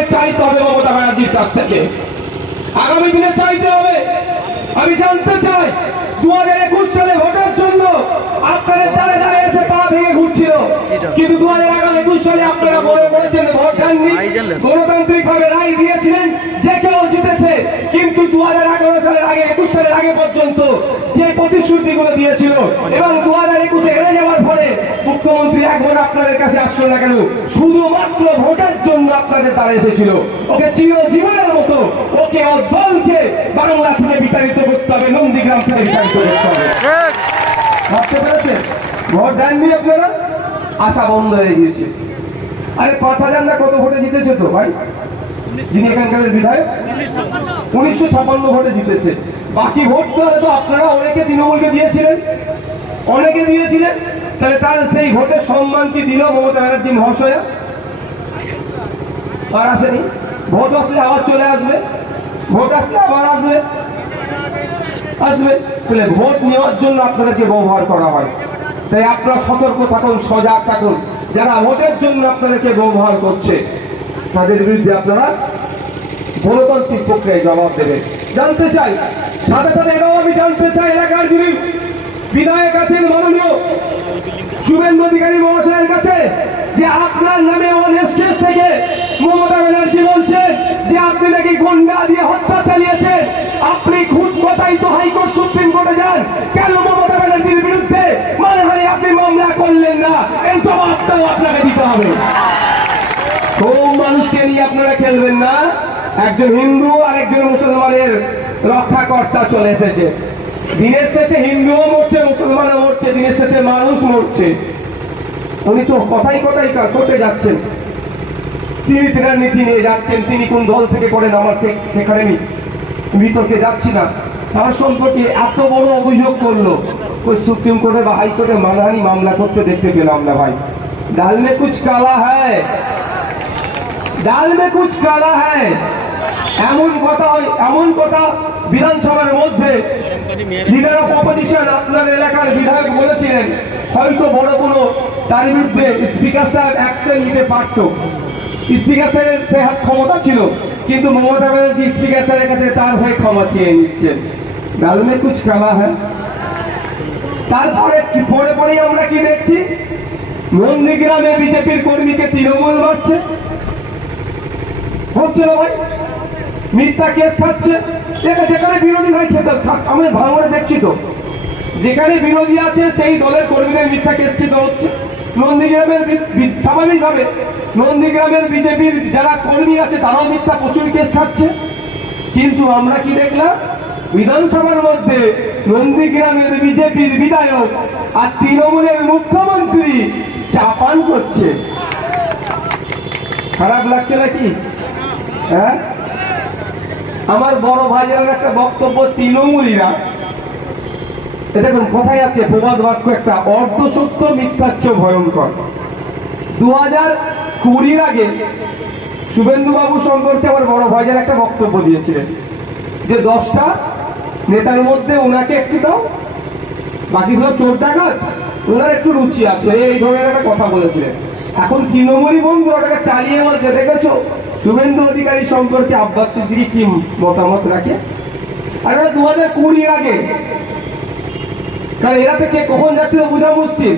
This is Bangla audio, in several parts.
দিনে চাইতে হবে মমতা ব্যানার্জির কাছ থেকে, আগামী দিনে চাইতে হবে। আমি জানতে চাই 2021 সালে ভোটের জন্য আপনাদের দ্বারে দ্বারে এসে পা ভেঙে ঘুরছিল, কিন্তু 2021 সালে আপনারা বলেছেন ভোট দেননি, গণতান্ত্রিক ভাবে রায় দিয়েছিলেন যে কেউ জিতেছে। কিন্তু 2011 সালের আগে 21 সালের আগে পর্যন্ত যে প্রতিশ্রুতিগুলো দিয়েছিল এবং 2021 হেরে যাওয়ার পরে মুখ্যমন্ত্রী একবার আপনাদের কাছে আসলো না কেন, শুধুমাত্র ভোটের জন্য আপনাদের দ্বারা এসেছিল। ওকে চিরজীবনের মতো ওকে দলকে বাংলা থেকে বিতাড়িত করতে হবে, নন্দীগ্রাম থেকে বিতাড়িত করতে হবে। ভাবতে পেরেছেন? ভোট দেননি আপনারা, আশা বন্ধ হয়ে গিয়েছে। আরে 5,000 না কত ভোটে জিতেছে তো ভাই, যিনি এখানকার বিধায়ক 1956 ভোটে জিতেছে। বাকি ভোট তো আপনারা অনেকে তৃণমূলকে দিয়েছিলেন, অনেকে দিয়েছিলেন। তাহলে তার সেই ভোটের সম্মান কি দিল মমতা ব্যানার্জি মহাশয়া? আর আসেনি। ভোট আসলে আবার চলে আসবে, ভোট আসলে আবার আসবে। তাহলে ভোট নেওয়ার জন্য আপনাদেরকে ব্যবহার করা হয়। তাই আপনারা সতর্ক থাকুন, সজাগ থাকুন। যারা ভোটের জন্য আপনাদেরকে ব্যবহার করছে তাদের বিরুদ্ধে আপনারা গণতান্ত্রিক প্রক্রিয়ায় জবাব দেবেন। জানতে চাই, সাথে সাথে এটাও আমি জানতে চাই এলাকার যিনি বিধায়ক আছেন মাননীয় শুভেন্দু অধিকারী মহাশয়ের কাছে, যে আপনার নামে স্টেজ থেকে মমতা ব্যানার্জি বলছেন যে আপনি নাকি গুন্ডা দিয়ে হত্যা চালিয়েছেন। আপনি খুব কথাই তো হাইকোর্ট সুপ্রিম কোর্টে যান, কেন মমতা ব্যানার্জির বিরুদ্ধে মানহানি আপনি মামলা করলেন না? এই জবাবটাও আপনাকে দিতে হবে। কোন মানুষকে নিয়ে আপনারা খেলবেন না? একজন হিন্দু আর একজন মুসলমানের রক্ষাকর্তা চলে এসেছে। দিনের শেষে হিন্দুও মরছে, মুসলমানও মরছে, দিনের শেষে মানুষ মরছে। উনি তো কথাই কথাই করতে যাচ্ছেন, তিনি তেনার নীতি নিয়ে যাচ্ছেন। তিনি কোন দল থেকে করেন আমার সেখানে বিতর্কে যাচ্ছি না। তার সম্পর্কে এত বড় অভিযোগ করলো, ওই সুপ্রিম কোর্টে বা হাইকোর্টে মানহানি মামলা করতে দেখতে পেলাম না ভাই। ডাল মে কুছ কালা হ্যায়, ডাল মে কুছ কালা হ্যায়, এমন কথা বিধানসভার মধ্যে লিডার অফ অপোজিশন আপনার এলাকার বিধায়ক বলেছিলেন। হয়তো বড় কোনো তার বিরুদ্ধে স্পিকার সাহেব অ্যাকশন নিতে পারত, স্পিকার সাহেবের সে হাত ক্ষমতা ছিল, কিন্তু মমতা ব্যানার্জি স্পিকার সাহেবের কাছে তার হয়ে ক্ষমা চেয়ে নিচ্ছেন। ডাল মে কুছ কালা হ্যায়। তারপরে পরে আমরা কি দেখছি, নন্দীগ্রামে বিজেপির কর্মীকে তৃণমূল মারছে, হচ্ছে না ভাই, মিথ্যা কেস খাচ্ছে। যেখানে বিরোধী ভাই খেতে আমি ভালো করে দেখছি তো, যেখানে বিরোধী আছে সেই দলের কর্মীদের মিথ্যা কেস খেতে হচ্ছে। নন্দীগ্রামের স্বাভাবিকভাবে নন্দীগ্রামের বিজেপির যারা কর্মী আছে তারাও মিথ্যা প্রচুর কেস খাচ্ছে। কিন্তু আমরা কি দেখলাম, বিধানসভার মধ্যে নন্দীগ্রামের বিজেপির বিধায়ক আর তৃণমূলের মুখ্যমন্ত্রী চাপান করছে। খারাপ লাগছে নাকি? হ্যাঁ, আমার বড় ভাইয়ের একটা বক্তব্য, তৃণমূলীরা দেখুন কোথায় আছে প্রবাদ বাক্য একটা, অর্ধসত্য মিথ্যাচ্ছ ভয়ঙ্কর। 2020 আগে শুভেন্দু বাবু সম্পর্কে আমার বড় ভাইয়ের একটা বক্তব্য দিয়েছিলেন যে 10টা নেতার মধ্যে ওনাকে একটু দাও, বাকি সব চোর ডাকাত, ওনার একটু রুচি আছে, এই ধরনের একটা কথা বলেছিলেন। এখন তৃণমূলী বন্ধু ওটাকে চালিয়ে বলছে, দেখেছো শুভেন্দু অধিকারী সম্পর্কে আব্বাস সিদ্দিকী কি মতামত রাখে। আর 2020 আগে, কারণ এরা থেকে কখন যাচ্ছিল বোঝা মুশকিল।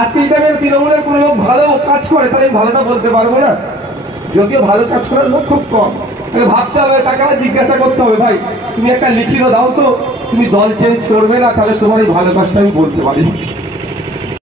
আজকে তৃণমূলের কোনো লোক ভালো কাজ করে তাই ভালোটা বলতে পারবো না, যদিও ভালো কাজ করার লোক খুব কম। ভাবতে হবে, তাকে জিজ্ঞাসা করতে হবে, ভাই তুমি একটা লিখিত দাও তো, তুমি দল চেঞ্জ করবে না, তাহলে তোমার এই ভালো কাজটা আমি বলতে পারি।